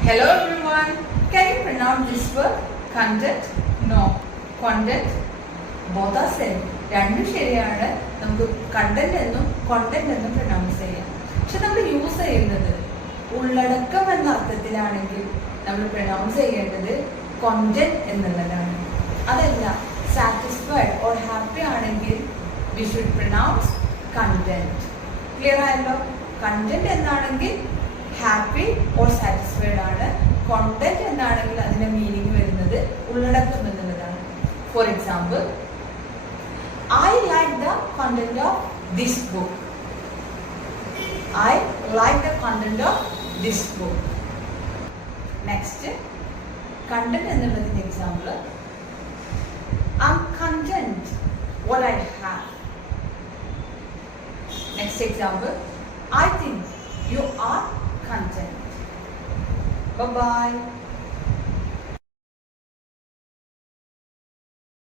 Hello everyone. Can you pronounce this word? Content? No. Content? Both are same. രണ്ടും ശരിയാണ് നമുക്ക് content എന്നും content എന്നും പ്രൊനൗൺസ് ചെയ്യാം പക്ഷെ നമ്മൾ യൂസ് ചെയ്യുന്നത് ഉള്ളടക്കം എന്ന അർത്ഥത്തിലാണെങ്കിൽ നമ്മൾ പ്രൊനൗൺസ് ചെയ്യേണ്ടത് കോണ്ടന്റ് എന്നുള്ളതാണ് അതല്ല സാറ്റിസ്ഫൈഡ് ഓർ ഹാപ്പി ആണെങ്കിൽ we should pronounce content clear ആയല്ലോ കണ്ടന്റ് എന്നാണെങ്കിൽ happy or satisfied എന്നുള്ളതാണ് for example I like the content of this book I like the content of this book next content എന്നുള്ളതിന്റെ example I'm content what I have. Next example, I think you are content. Bye bye.